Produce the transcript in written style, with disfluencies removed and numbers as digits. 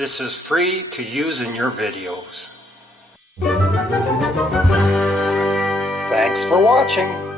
This is free to use in your videos. Thanks for watching.